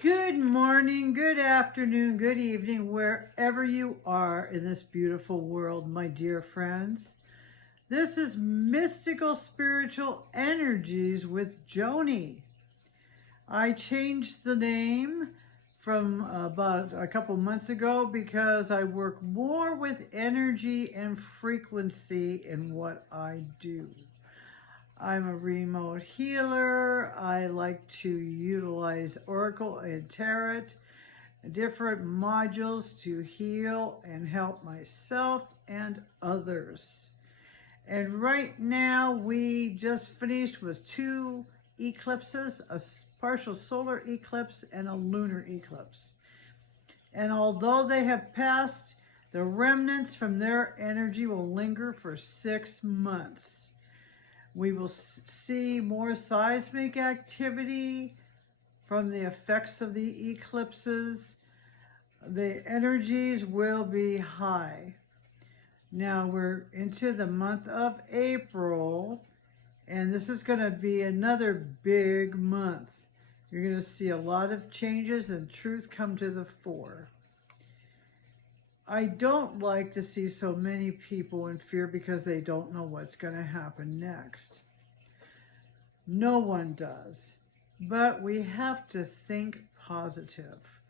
Good morning, good afternoon, good evening, wherever you are in this beautiful world, my dear friends. This is Mystical Spiritual Energies with Joni. I changed the name from about a couple months ago because I work more with energy and frequency in what I do. I'm a remote healer. I like to utilize Oracle and Tarot, different modules to heal and help myself and others. And right now we just finished with two eclipses, a partial solar eclipse and a lunar eclipse. And although they have passed, the remnants from their energy will linger for 6 months. We will see more seismic activity from the effects of the eclipses. The energies will be high. Now we're into the month of April, and this is going to be another big month. You're going to see a lot of changes and truth come to the fore. I don't like to see so many people in fear because they don't know what's going to happen next. No one does. But we have to think positive.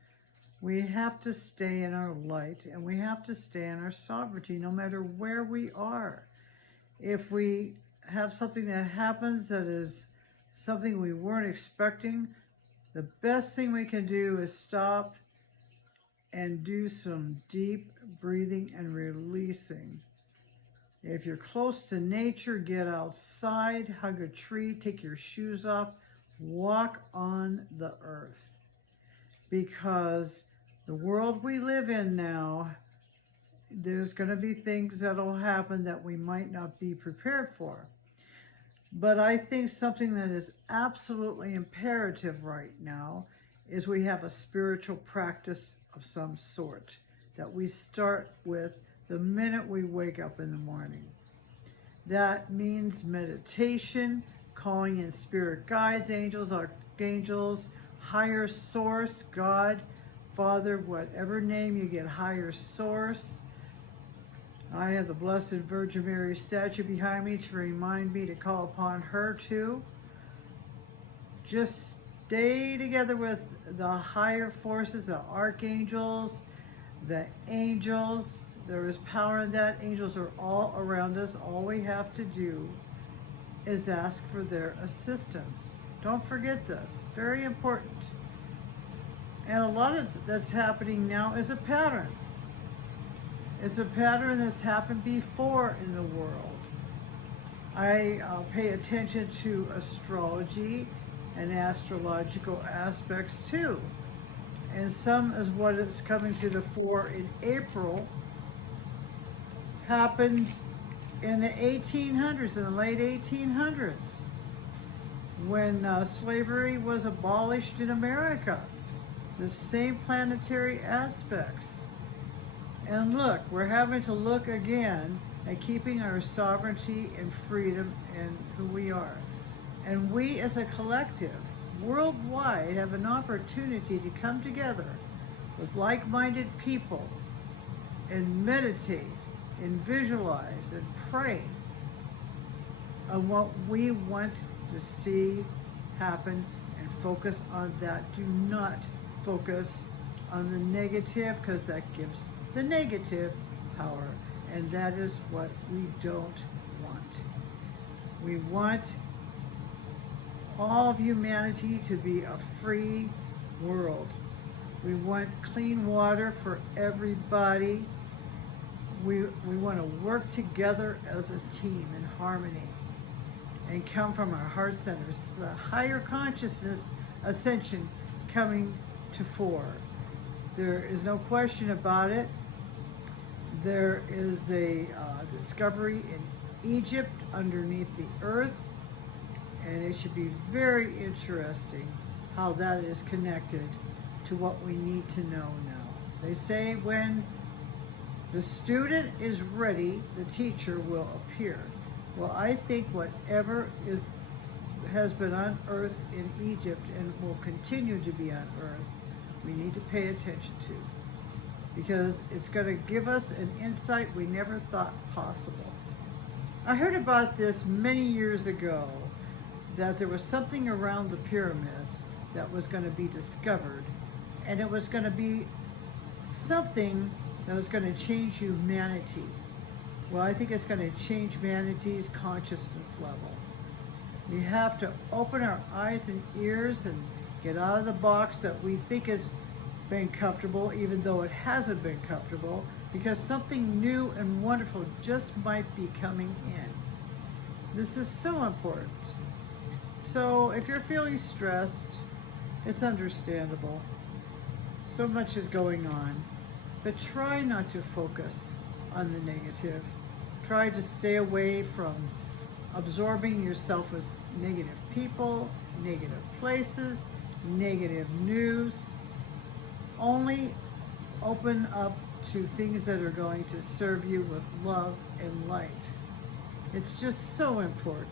We have to stay in our light, and we have to stay in our sovereignty no matter where we are. If we have something that happens that is something we weren't expecting, the best thing we can do is stop and do some deep breathing and releasing. If you're close to nature, get outside, hug a tree, take your shoes off, walk on the earth. Because the world we live in now, there's going to be things that will happen that we might not be prepared for. But I think something that is absolutely imperative right now is we have a spiritual practice of some sort that we start with the minute we wake up in the morning. That means meditation, calling in spirit guides, angels, archangels, higher source, God, Father, whatever name you get, higher source. I have the Blessed Virgin Mary statue behind me to remind me to call upon her too. Just stay together with the higher forces, the archangels, the angels. There is power in that. Angels are all around us. All we have to do is ask for their assistance. Don't forget this. Very important. And a lot of that's happening now is a pattern. It's a pattern that's happened before in the world. I pay attention to astrology and astrological aspects too. And some is what is coming to the fore in April happened in the 1800s, in the late 1800s, when slavery was abolished in America. The same planetary aspects. And look, we're having to look again at keeping our sovereignty and freedom and who we are. And we as a collective, worldwide, have an opportunity to come together with like-minded people and meditate and visualize and pray on what we want to see happen and focus on that. Do not focus on the negative, because that gives the negative power, and that is what we don't want. We want all of humanity to be a free world. We want clean water for everybody. We want to work together as a team in harmony and come from our heart centers. It's a higher consciousness ascension coming to fore. There is no question about it. There is a discovery in Egypt underneath the earth, and it should be very interesting how that is connected to what we need to know now. They say when the student is ready, the teacher will appear. Well, I think whatever is has been unearthed in Egypt and will continue to be unearthed, we need to pay attention to, because it's going to give us an insight we never thought possible. I heard about this many years ago, that there was something around the pyramids that was going to be discovered, and it was going to be something that was going to change humanity. Well, I think it's going to change humanity's consciousness level. We have to open our eyes and ears and get out of the box that we think has been comfortable, even though it hasn't been comfortable, because something new and wonderful just might be coming in. This is so important. So if you're feeling stressed, it's understandable. So much is going on, but try not to focus on the negative. Try to stay away from absorbing yourself with negative people, negative places, negative news. Only open up to things that are going to serve you with love and light. It's just so important.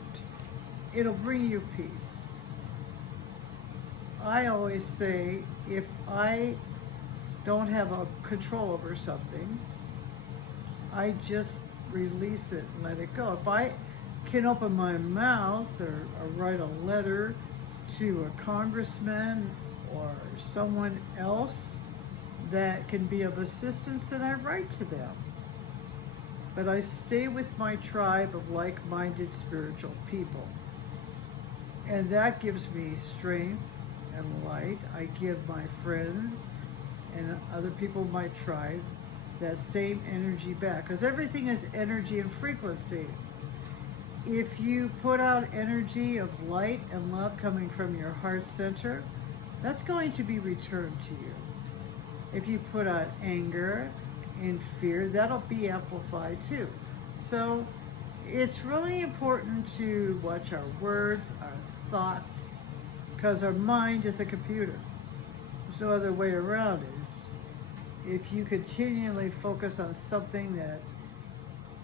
It'll bring you peace. I always say, if I don't have a control over something, I just release it and let it go. If I can open my mouth or write a letter to a congressman or someone else that can be of assistance, then I write to them. But I stay with my tribe of like-minded spiritual people. And that gives me strength and light. I give my friends and other people in my tribe that same energy back, because everything is energy and frequency. If you put out energy of light and love coming from your heart center, that's going to be returned to you. If you put out anger and fear, that'll be amplified too. So it's really important to watch our words, our thoughts, because our mind is a computer. There's no other way around it. If you continually focus on something that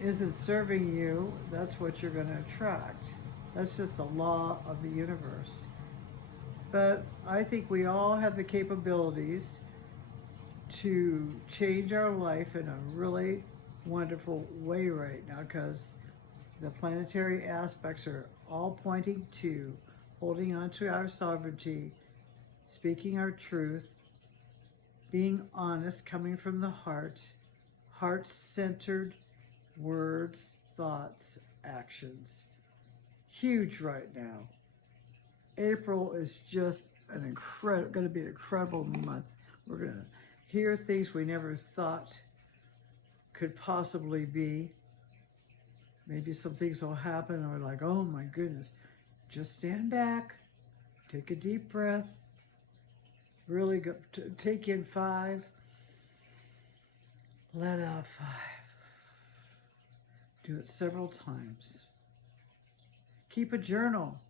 isn't serving you, that's what you're going to attract. That's just the law of the universe. But I think we all have the capabilities to change our life in a really wonderful way right now, because the planetary aspects are all pointing to holding on to our sovereignty, speaking our truth, being honest, coming from the heart, heart-centered words, thoughts, actions. Huge right now. April is just going to be an incredible month. We're going to hear things we never thought could possibly be. Maybe some things will happen and we're like, oh my goodness. Just stand back, take a deep breath, really go, take in 5, let out 5. Do it several times. Keep a journal.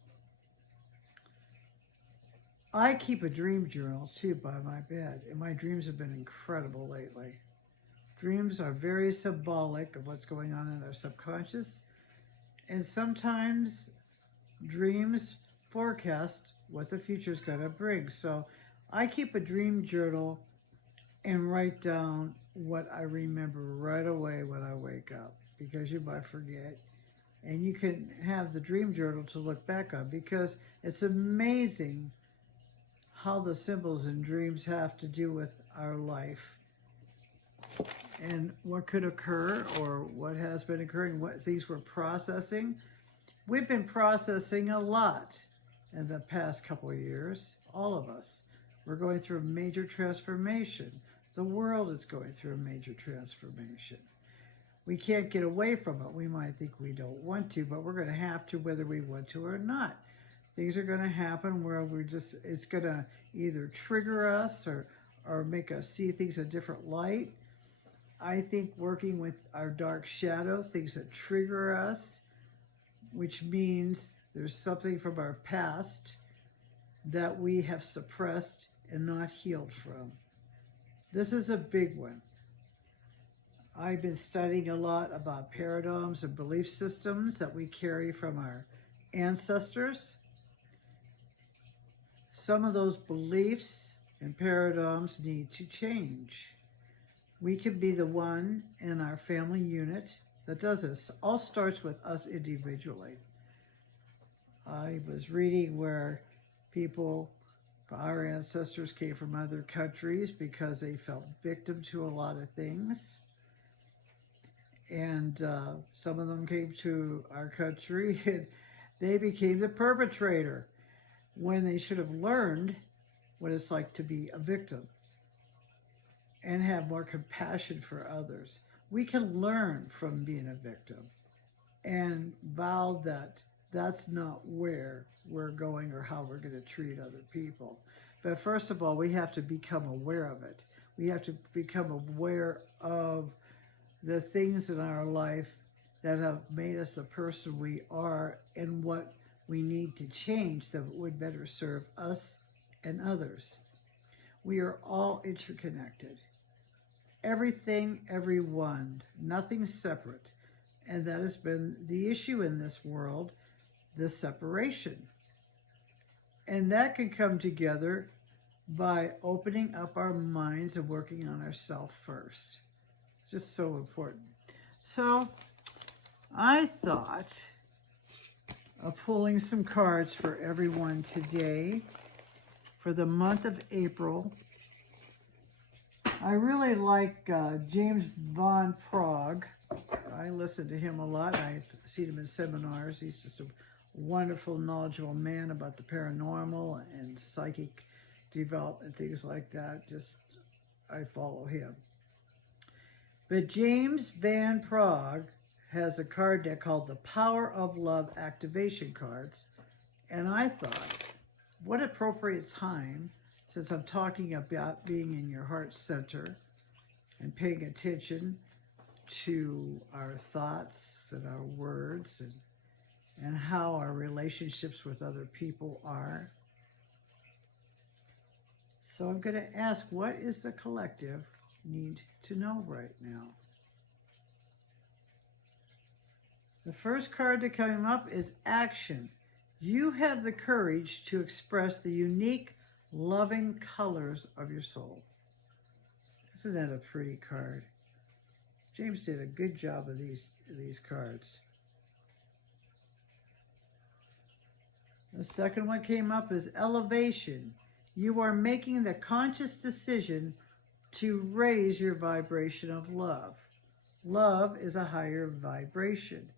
I keep a dream journal too by my bed, and my dreams have been incredible lately. Dreams are very symbolic of what's going on in our subconscious, and sometimes dreams forecast what the future is going to bring. So I keep a dream journal and write down what I remember right away when I wake up, because you might forget. And you can have the dream journal to look back on, because it's amazing how the symbols in dreams have to do with our life and what could occur or what has been occurring, what things we're processing. We've been processing a lot in the past couple of years, all of us. We're going through a major transformation. The world is going through a major transformation. We can't get away from it. We might think we don't want to, but we're going to have to, whether we want to or not. Things are going to happen where it's going to either trigger us or make us see things in a different light. I think working with our dark shadow, things that trigger us, which means there's something from our past that we have suppressed and not healed from. This is a big one. I've been studying a lot about paradigms and belief systems that we carry from our ancestors. some of those beliefs and paradigms need to change. We can be the one in our family unit that does this. All starts with us individually. I was reading where people, our ancestors, came from other countries because they felt victim to a lot of things. And some of them came to our country and they became the perpetrator when they should have learned what it's like to be a victim and have more compassion for others. We can learn from being a victim and vow that that's not where we're going or how we're going to treat other people. But first of all, we have to become aware of it. We have to become aware of the things in our life that have made us the person we are and what we need to change that would better serve us and others. We are all interconnected. Everything, everyone, nothing separate. And that has been the issue in this world, the separation. And that can come together by opening up our minds and working on ourselves first. It's just so important. So I thought of pulling some cards for everyone today for the month of April. I really like James Van Prague. I listen to him a lot. I've seen him in seminars. He's just a wonderful, knowledgeable man about the paranormal and psychic development, things like that. Just, I follow him. But James Van Prague has a card deck called the Power of Love Activation Cards. And I thought, what appropriate time, since I'm talking about being in your heart center and paying attention to our thoughts and our words and how our relationships with other people are. So I'm going to ask, what is the collective need to know right now? The first card that came up is action. You have the courage to express the unique, loving colors of your soul. Isn't that a pretty card? James did a good job of these cards. The second one came up is elevation. You are making the conscious decision to raise your vibration of love. Love is a higher vibration.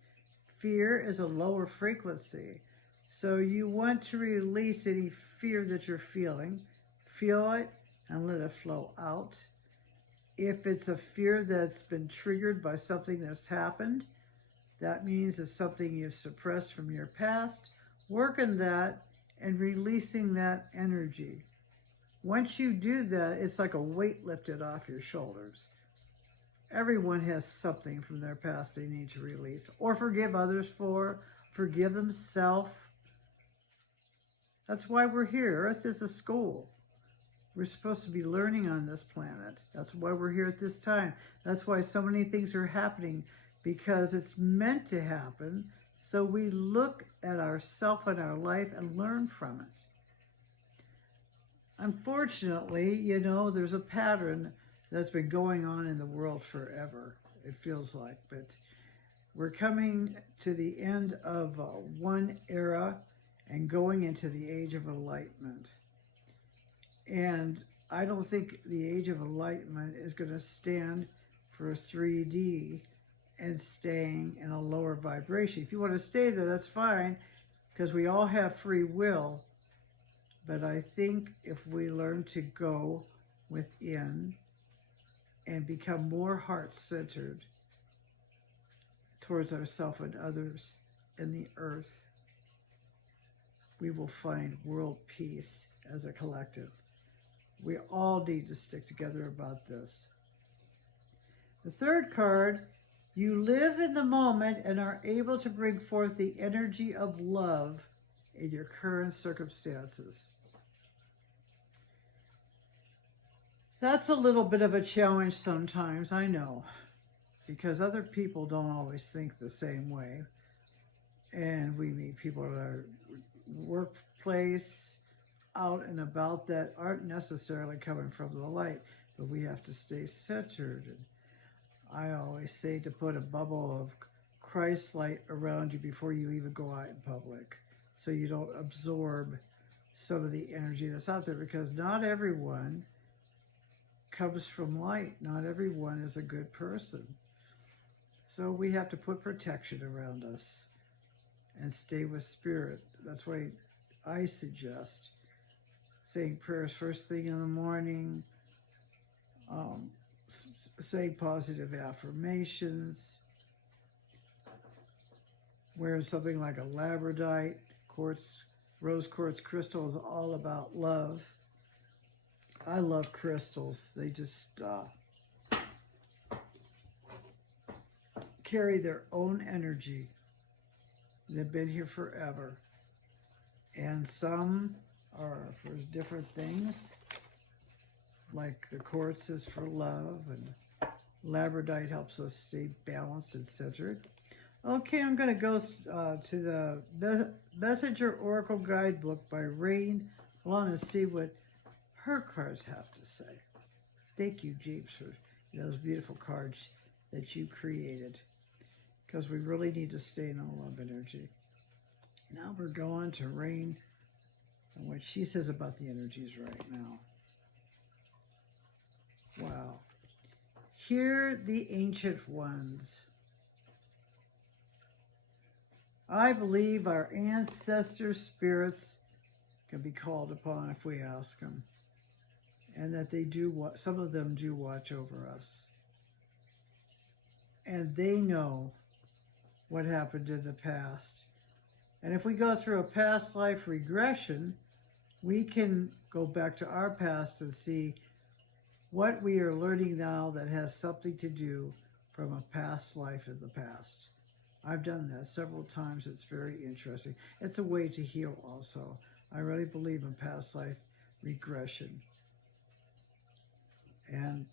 Fear is a lower frequency. So you want to release any fear that you're feeling. Feel it and let it flow out. If it's a fear that's been triggered by something that's happened, that means it's something you've suppressed from your past. Work on that and releasing that energy. Once you do that, it's like a weight lifted off your shoulders. Everyone has something from their past they need to release or forgive others for, forgive themselves. That's why we're here. Earth is a school. We're supposed to be learning on this planet. That's why we're here at this time. That's why so many things are happening, because it's meant to happen. So we look at ourselves and our life and learn from it. Unfortunately, you know, there's a pattern that's been going on in the world forever, it feels like. But we're coming to the end of one era and going into the Age of Enlightenment. And I don't think the Age of Enlightenment is going to stand for 3D and staying in a lower vibration. If you want to stay there, that's fine, because we all have free will. But I think if we learn to go within and become more heart-centered towards ourselves and others and the earth, we will find world peace as a collective. We all need to stick together about this. The third card, you live in the moment and are able to bring forth the energy of love in your current circumstances. That's a little bit of a challenge sometimes, I know, because other people don't always think the same way. And we meet people at our workplace, out and about that aren't necessarily coming from the light, but we have to stay centered. And I always say to put a bubble of Christ light around you before you even go out in public, so you don't absorb some of the energy that's out there, because not everyone comes from light. Not everyone is a good person. So we have to put protection around us and stay with spirit. That's why I suggest saying prayers first thing in the morning, saying positive affirmations, wearing something like a labradorite quartz, rose quartz crystal is all about love. I love crystals. They just carry their own energy. They've been here forever. And some are for different things, like the quartz is for love, and labradorite helps us stay balanced and centered. Okay, I'm going to go to the Messenger Oracle Guidebook by Rain. I want to see what her cards have to say. Thank you, James, for those beautiful cards that you created, because we really need to stay in all love energy. Now we're going to Rain and what she says about the energies right now. Wow. Hear the ancient ones. I believe our ancestor spirits can be called upon if we ask them, and that they do, some of them do watch over us. And they know what happened in the past. And if we go through a past life regression, we can go back to our past and see what we are learning now that has something to do from a past life in the past. I've done that several times. It's very interesting. It's a way to heal also. I really believe in past life regression. And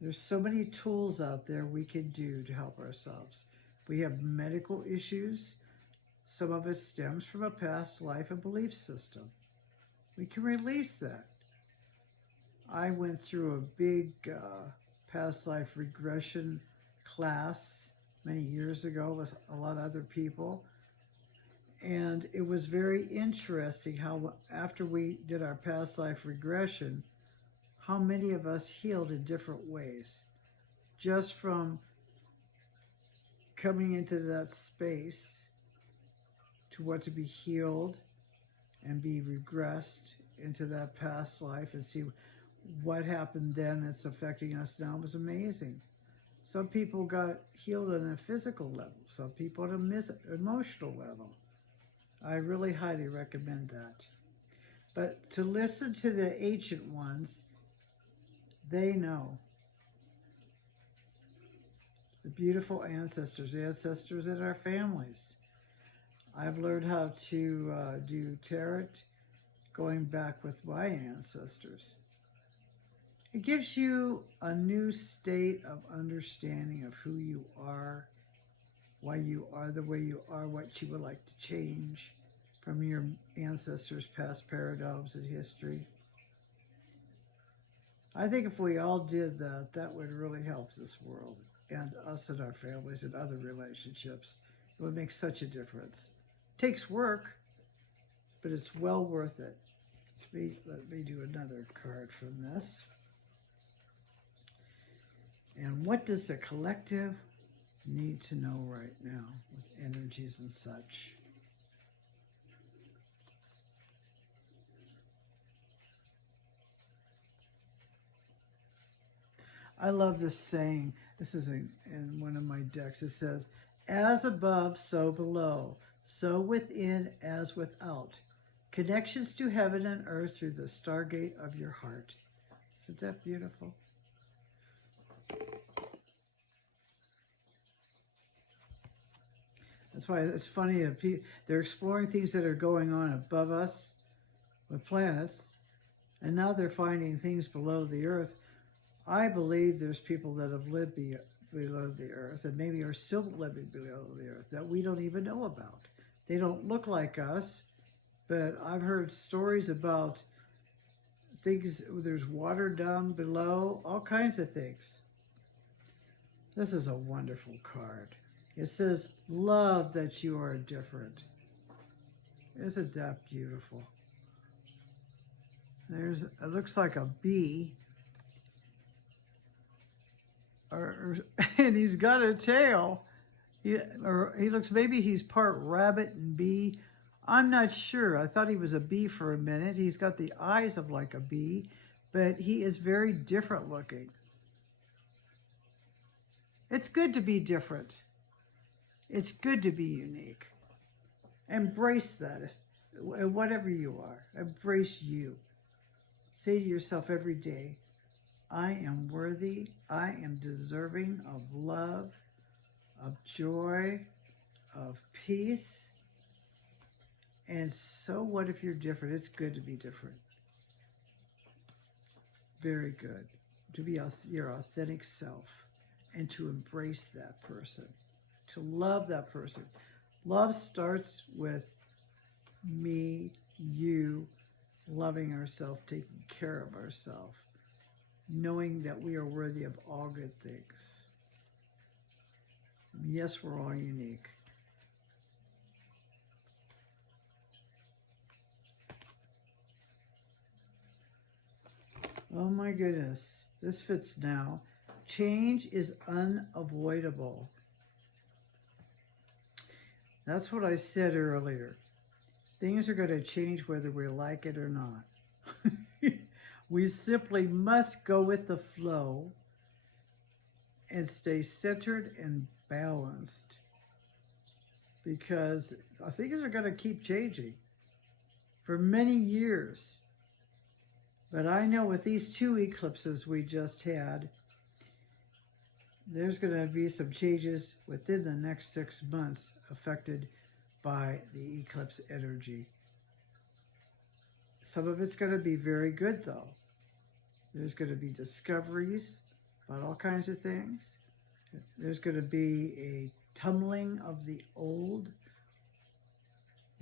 there's so many tools out there we can do to help ourselves. We have medical issues. Some of it stems from a past life and belief system. We can release that. I went through a big past life regression class many years ago with a lot of other people. And it was very interesting how after we did our past life regression, how many of us healed in different ways. Just from coming into that space to what to be healed and be regressed into that past life and see what happened then that's affecting us now was amazing. Some people got healed on a physical level, some people on an emotional level. I really highly recommend that. But to listen to the ancient ones, they know. The beautiful ancestors in our families. I've learned how to do tarot going back with my ancestors. It gives you a new state of understanding of who you are, why you are the way you are, what you would like to change from your ancestors' past paradigms and history. I think if we all did that, that would really help this world and us and our families and other relationships. It would make such a difference. It takes work, but it's well worth it. Let me do another card from this. And what does the collective need to know right now with energies and such? I love this saying. This is in one of my decks. It says, as above, so below, so within as without. Connections to heaven and earth through the stargate of your heart. Isn't that beautiful? That's why it's funny that they're exploring things that are going on above us with planets, and now they're finding things below the earth. I believe there's people that have lived below the earth and maybe are still living below the earth that we don't even know about. They don't look like us, but I've heard stories about things, there's water down below, all kinds of things. This is a wonderful card. It says, love that you are different. Isn't that beautiful? It looks like a bee. And he's got a tail. He looks, maybe he's part rabbit and bee. I'm not sure. I thought he was a bee for a minute. He's got the eyes of like a bee, but he is very different looking. It's good to be different. It's good to be unique. Embrace that. Whatever you are, embrace you. Say to yourself every day, I am worthy, I am deserving of love, of joy, of peace. And so what if you're different? It's good to be different. Very good. To be your authentic self and to embrace that person, to love that person. Love starts with me, you, loving ourselves, taking care of ourselves, knowing that we are worthy of all good things. Yes, we're all unique. Oh my goodness, this fits now. Change is unavoidable. That's what I said earlier. Things are going to change whether we like it or not. We simply must go with the flow and stay centered and balanced, because things are going to keep changing for many years. But I know with these 2 eclipses we just had, there's going to be some changes within the next 6 months affected by the eclipse energy. Some of it's going to be very good, though. There's going to be discoveries about all kinds of things. There's going to be a tumbling of the old.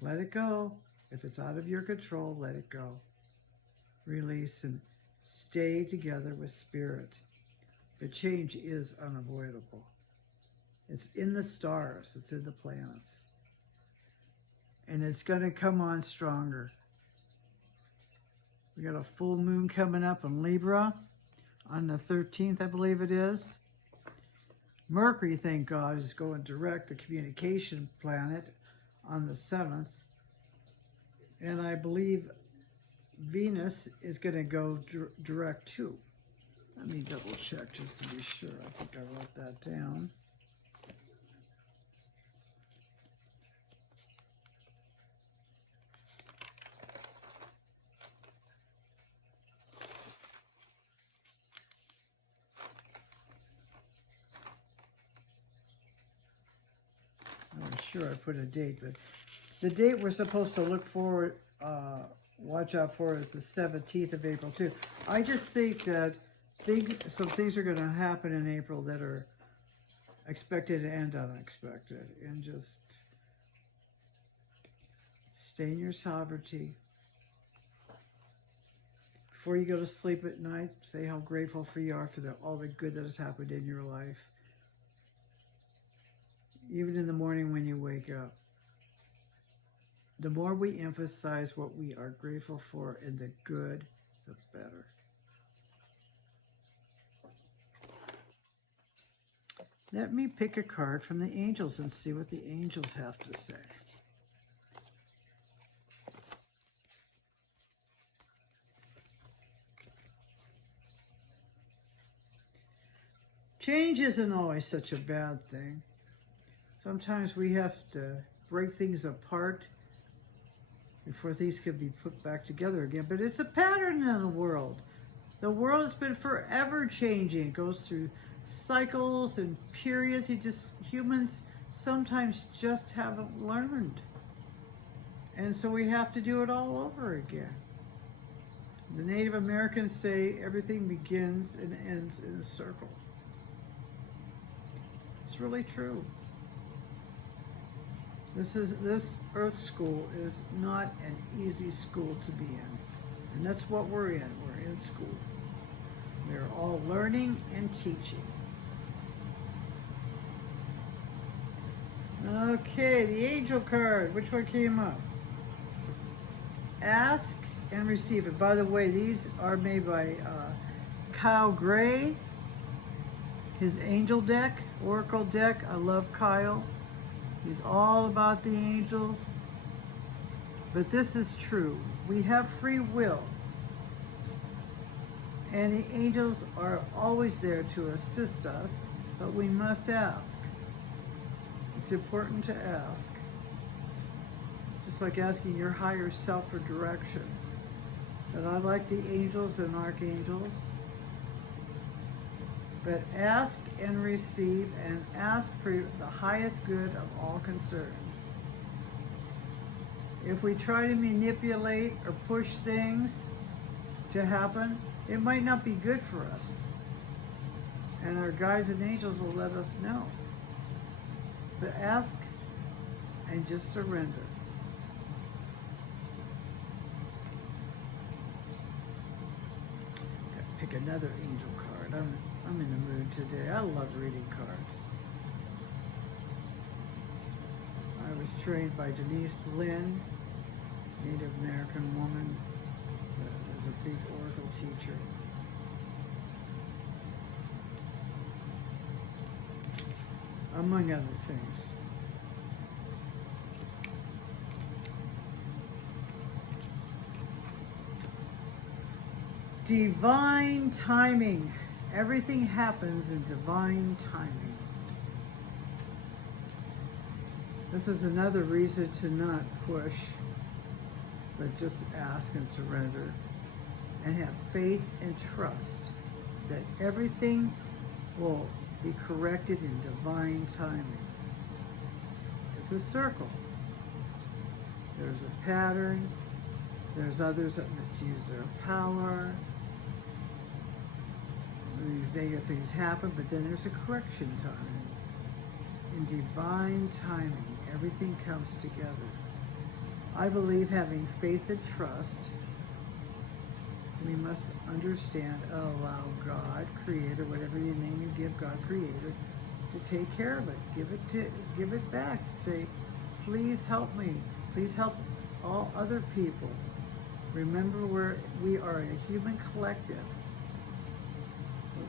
Let it go. If it's out of your control, let it go. Release and stay together with spirit. The change is unavoidable. It's in the stars. It's in the planets. And it's going to come on stronger. We got a full moon coming up in Libra on the 13th, I believe it is. Mercury, thank God, is going direct, the communication planet, on the 7th. And I believe Venus is going to go direct too. Let me double check just to be sure. I think I wrote that down. I'm sure I put a date, but the date we're supposed to look forward, watch out for is the 17th of April too. I just think that some things are going to happen in April that are expected and unexpected, and just stay in your sovereignty. Before you go to sleep at night, say how grateful you are for all the good that has happened in your life. Even in the morning when you wake up. The more we emphasize what we are grateful for and the good, the better. Let me pick a card from the angels and see what the angels have to say. Change isn't always such a bad thing. Sometimes we have to break things apart before things can be put back together again. But it's a pattern in the world. The world has been forever changing. It goes through cycles and periods. Humans sometimes just haven't learned. And so we have to do it all over again. The Native Americans say everything begins and ends in a circle. It's really true. This Earth school is not an easy school to be in. And that's what we're in. We're in school. We're all learning and teaching. Okay, the angel card. Which one came up? Ask and receive it. By the way, these are made by Kyle Gray. His angel deck, oracle deck. I love Kyle. He's all about the angels. But this is true. We have free will. And the angels are always there to assist us, but we must ask. It's important to ask. Just like asking your higher self for direction. But I like the angels and archangels. But ask and receive, and ask for the highest good of all concerned. If we try to manipulate or push things to happen, it might not be good for us. And our guides and angels will let us know. But ask and just surrender. Pick another angel card. I'm in the mood today. I love reading cards. I was trained by Denise Lynn, Native American woman, as a big oracle teacher. Among other things. Divine timing. Everything happens in divine timing. This is another reason to not push, but just ask and surrender and have faith and trust that everything will be corrected in divine timing. It's a circle. There's a pattern. There's others that misuse their power. These negative things happen, but then there's a correction time. In divine timing, everything comes together. I believe having faith and trust, we must understand, allow God, Creator, whatever you name you give God, Creator, to take care of it. Give it back. Say, please help me. Please help all other people. Remember, we are a human collective.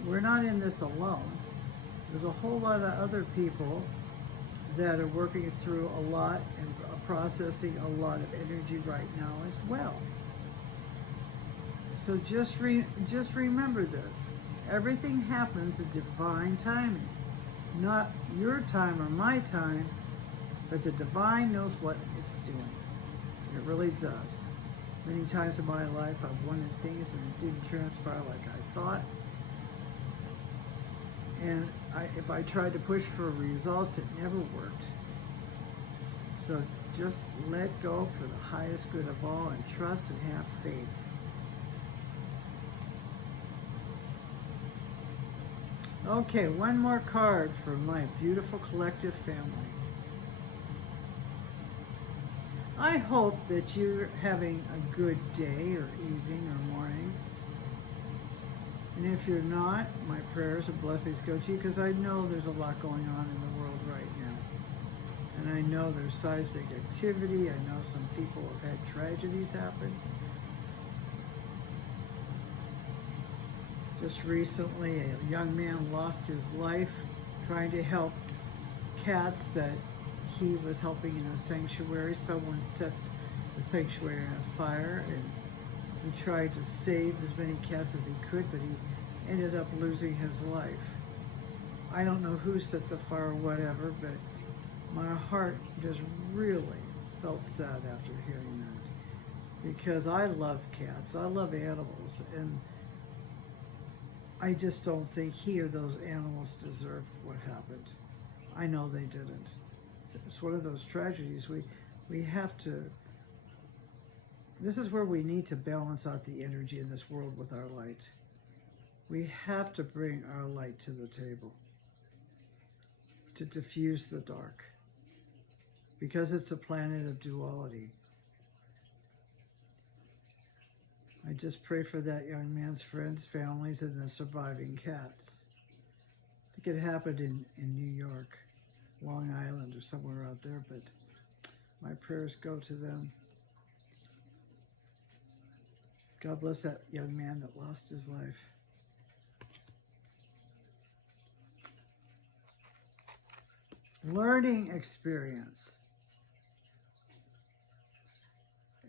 We're not in this alone. There's a whole lot of other people that are working through a lot and processing a lot of energy right now as well. So just remember this. Everything happens in divine timing. Not your time or my time, but the divine knows what it's doing. It really does. Many times in my life I've wanted things and it didn't transpire like I thought. And if I tried to push for results, it never worked. So just let go for the highest good of all and trust and have faith. Okay, one more card for my beautiful collective family. I hope that you're having a good day or evening or morning. And if you're not, my prayers and blessings go to you, because I know there's a lot going on in the world right now. And I know there's seismic activity. I know some people have had tragedies happen. Just recently, a young man lost his life trying to help cats that he was helping in a sanctuary. Someone set the sanctuary on fire, and he tried to save as many cats as he could, but he ended up losing his life. I don't know who set the fire or whatever, but my heart just really felt sad after hearing that, because I love cats, I love animals, and I just don't think he or those animals deserved what happened. I know they didn't. It's one of those tragedies. We have to, this is where we need to balance out the energy in this world with our light. We have to bring our light to the table to diffuse the dark, because it's a planet of duality. I just pray for that young man's friends, families, and the surviving cats. I think it happened in New York, Long Island, or somewhere out there, but my prayers go to them. God bless that young man that lost his life. Learning experience.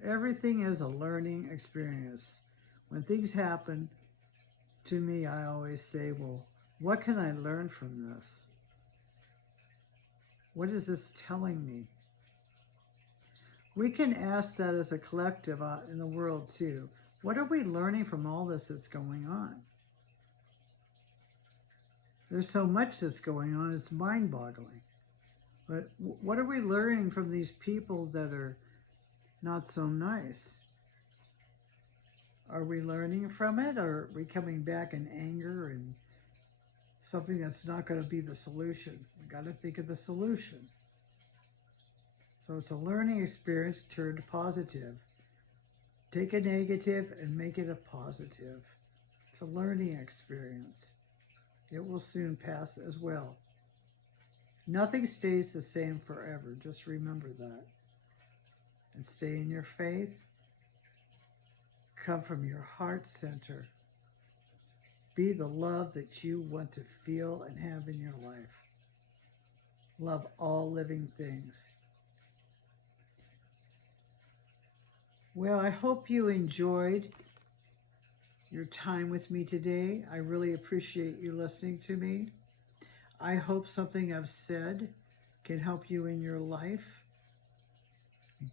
Everything is a learning experience. When things happen to me, I always say, well, what can I learn from this? What is this telling me? We can ask that as a collective out in the world too. What are we learning from all this that's going on? There's so much that's going on, it's mind-boggling. But what are we learning from these people that are not so nice? Are we learning from it, or are we coming back in anger and something that's not going to be the solution? We got to think of the solution. So it's a learning experience turned positive. Take a negative and make it a positive. It's a learning experience. It will soon pass as well. Nothing stays the same forever. Just remember that. And stay in your faith. Come from your heart center. Be the love that you want to feel and have in your life. Love all living things. Well, I hope you enjoyed your time with me today. I really appreciate you listening to me. I hope something I've said can help you in your life,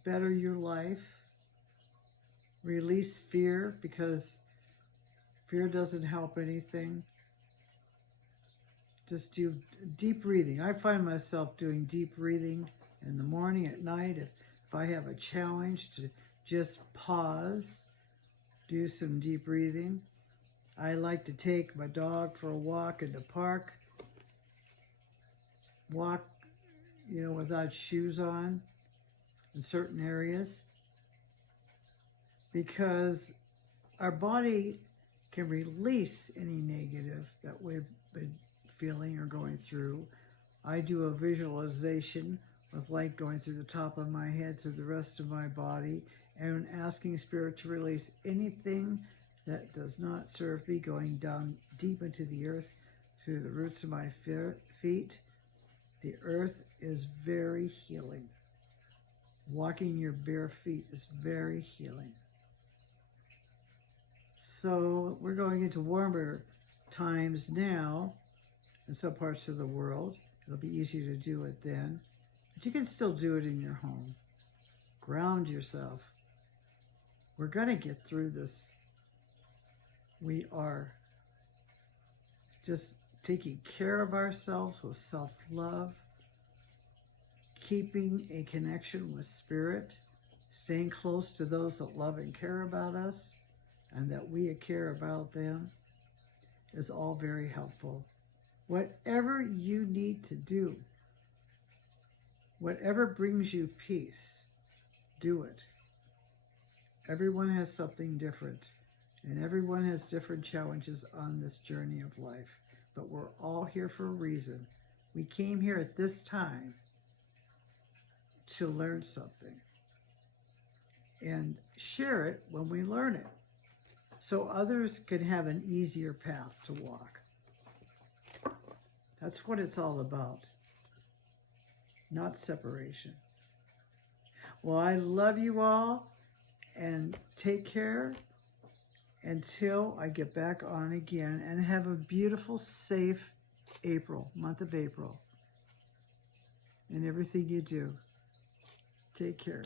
better your life, release fear, because fear doesn't help anything. Just do deep breathing. I find myself doing deep breathing in the morning, at night. If I have a challenge, to just pause, do some deep breathing. I like to take my dog for a walk in the park, walk, without shoes on in certain areas, because our body can release any negative that we've been feeling or going through. I do a visualization with light going through the top of my head, through the rest of my body, and asking Spirit to release anything that does not serve me, going down deep into the earth through the roots of my feet. The earth is very healing. Walking your bare feet is very healing. So we're going into warmer times now in some parts of the world. It'll be easier to do it then, but you can still do it in your home. Ground yourself. We're going to get through this. We are just taking care of ourselves with self-love, keeping a connection with Spirit, staying close to those that love and care about us, and that we care about them, is all very helpful. Whatever you need to do, whatever brings you peace, do it. Everyone has something different, and everyone has different challenges on this journey of life, but we're all here for a reason. We came here at this time to learn something and share it when we learn it, so others can have an easier path to walk. That's what it's all about, not separation. Well, I love you all, and take care until I get back on again, and have a beautiful, safe month of April, in everything you do. Take care.